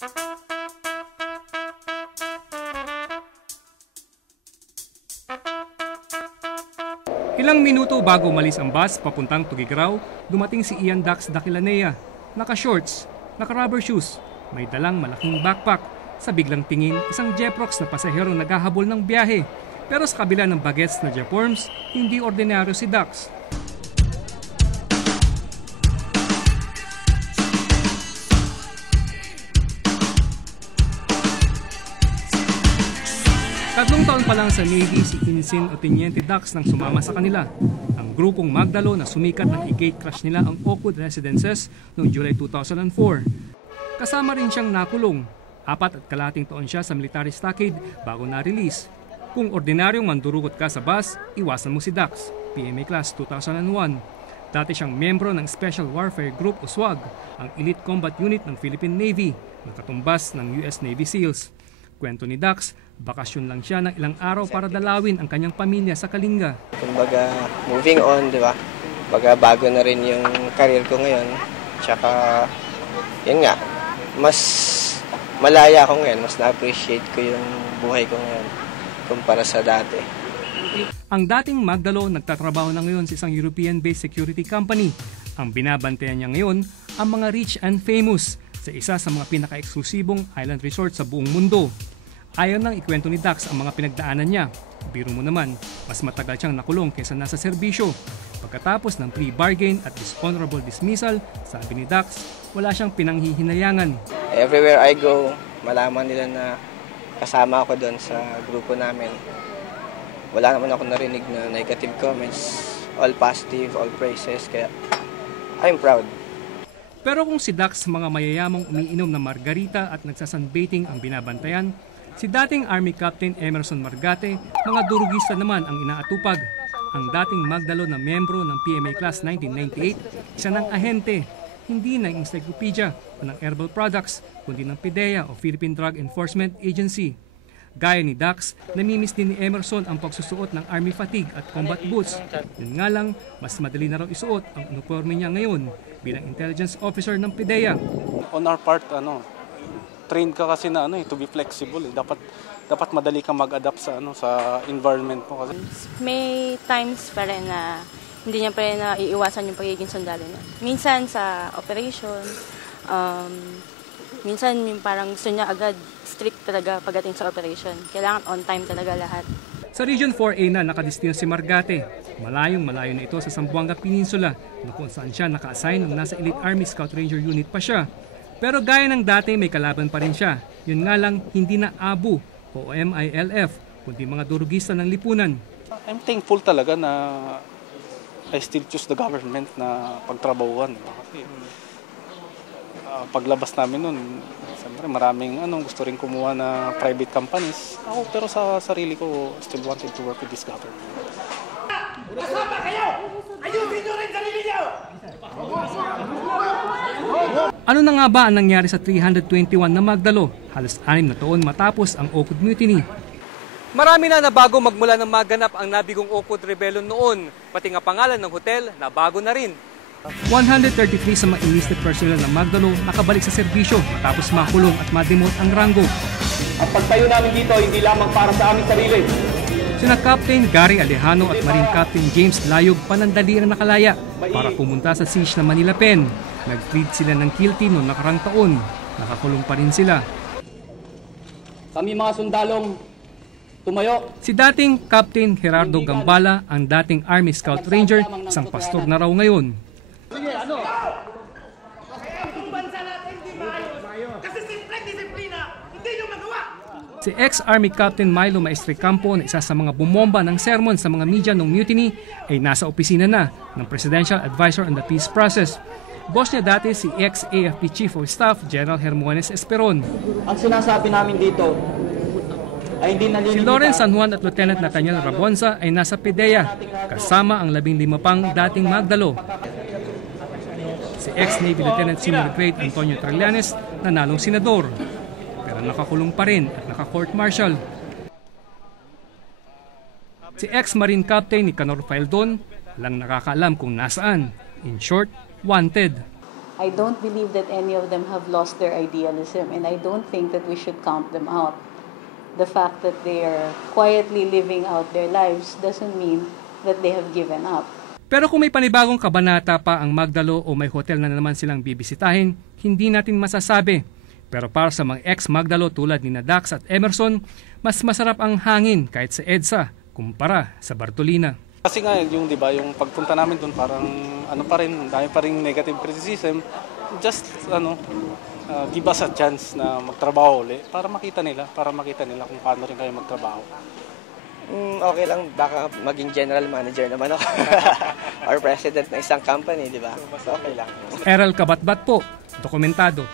Ilang minuto bago umalis ang bus papuntang Tuguegarao, dumating si Ian Dax Daquilanea. Naka-shorts, naka-rubber shoes, may dalang malaking backpack. Sa biglang tingin, isang Jeprox na pasahero naghahabol ng biyahe. Pero sa kabila ng bagets na Jeforms, hindi ordinaryo si Dax. Tatlong taon pa lang sa Navy si Ensign o Teniente Dax nang sumama sa kanila. Ang grupong Magdalo na sumikat nang i-gate crash nila ang Oakwood Residences noong July 2004. Kasama rin siyang nakulong. 4.5 taon siya sa military stockade bago na-release. Kung ordinaryong mandurukot ka sa bus, iwasan mo si Dax, PMA Class 2001. Dati siyang miyembro ng Special Warfare Group o SWAG, ang elite combat unit ng Philippine Navy, ng katumbas ng US Navy SEALs. Kwento ni Dax, bakasyon lang siya ng ilang araw para dalawin ang kanyang pamilya sa Kalinga. Kumbaga, moving on, di ba? Kumbaga, bago na rin yung career ko ngayon. Tsaka, yun nga, mas malaya ako ngayon. Mas na-appreciate ko yung buhay ko ngayon kumpara sa dati. Ang dating Magdalo nagtatrabaho na ngayon sa isang European-based security company. Ang binabantayan niya ngayon, ang mga rich and famous sa isa sa mga pinaka-eksklusibong island resort sa buong mundo. Ayaw nang ikwento ni Dax ang mga pinagdaanan niya. Biro mo naman, mas matagal siyang nakulong kaysa nasa serbisyo. Pagkatapos ng plea bargain at dishonorable dismissal, sabi ni Dax, wala siyang pinanghihinayangan. Everywhere I go, malaman nila na kasama ako doon sa grupo namin. Wala naman ako narinig na negative comments. All positive, all praises, kaya I'm proud. Pero kung si Dax mga mayayamang umiinom ng margarita at nagsasunbathing ang binabantayan, si dating Army Captain Emerson Margate, mga durugista naman ang inaatupag. Ang dating Magdalo na miyembro ng PMA Class 1998, isa ng ahente, hindi ng encyclopedia o ng herbal products, kundi ng PIDEA o Philippine Drug Enforcement Agency. Gaya ni Dax, namimiss din ni Emerson ang pagsusuot ng Army fatigue at combat boots. Yun nga lang, mas madali na raw isuot ang uniforme niya ngayon bilang intelligence officer ng PIDEA. On our part, trained ka kasi na to be flexible. Dapat madali kang mag-adapt sa sa environment mo kasi. May times pa rin na hindi niya pa rin naiiwasan yung pagiging sundalo niya. Minsan sa operation, minsan yung parang gusto niya agad strict talaga pagdating sa operation. Kailangan on time talaga lahat. Sa Region 4A na nakadestino si Margate. Malayong-malayo na ito sa Zamboanga Peninsula na kung saan siya naka-assign nung nasa Elite Army Scout Ranger Unit pa siya. Pero gaya ng dati may kalaban pa rin siya. Yun nga lang hindi na ABU o MILF kundi mga durugista ng lipunan. I'm thankful talaga na I still choose the government na pagtrabahuan. Kasi paglabas namin nun, siyempre maraming gusto rin kumuha na private companies. Ako pero sa sarili ko, still wanted to work with this government. Kasama kayo! Ayusin nyo rin sarili nyo! Ano na nga ba ang nangyari sa 321 na Magdalo? Halos 6 na taon matapos ang Oakwood Mutiny. Marami na nabago magmula ng maganap ang nabigong Oakwood Rebellion noon. Pati nga pangalan ng hotel, nabago na rin. 133 sa mga enlisted personnel ng Magdalo nakabalik sa serbisyo matapos makulong at ma-demote ang ranggo. Ang pagtayo namin dito hindi lamang para sa aming sarili. Sina Captain Gary Alejano at Marine Captain James Layog panandali ang nakalaya para pumunta sa siege ng Manila Pen. Nag-plead sila ng guilty noong nakarang taon. Nakakulong pa rin sila. Kami mga sundalong tumayo. Si dating Captain Gerardo Gambala, ang dating Army Scout Ranger, isang pastor na raw ngayon. Si ex-Army Captain Milo Maestre Campo na isa sa mga bumomba ng sermon sa mga media ng mutiny ay nasa opisina na ng Presidential Advisor on the Peace Process. Boss niya dati si ex-AFP Chief of Staff General Hermones Esperon. Ang sinasabi namin dito ay hindi nalilimitan. Si Lawrence San Juan at Lieutenant Nathaniel Rabonza ay nasa PIDEA kasama ang 15 pang dating Magdalo. Si ex-Navy Lieutenant Senior Grade Antonio Trillanes nanalong senador. Pero nakakulong pa rin at naka-court martial. Si ex-Marine Captain Nicanor Faildon lang nakakaalam kung nasaan. In short, wanted. I don't believe that any of them have lost their idealism, and I don't think that we should count them out. The fact that they are quietly living out their lives doesn't mean that they have given up. Pero kung may panibagong kabanata pa ang Magdalo o may hotel na naman silang bibisitahin, hindi natin masasabi. Pero para sa mga ex-Magdalo tulad ni Dax at Emerson, mas masarap ang hangin kahit sa EDSA kumpara sa Bartolina. Kasi nga yung 'di ba, yung pagpunta namin doon parang ano pa rin, dami pa ring negative criticism. Just give us a chance na magtrabaho ulit para makita nila kung paano rin kayo magtrabaho. Okay lang, baka maging general manager naman ako. Or president ng isang company, di ba? So okay lang. Errol Kabatbat po, dokumentado.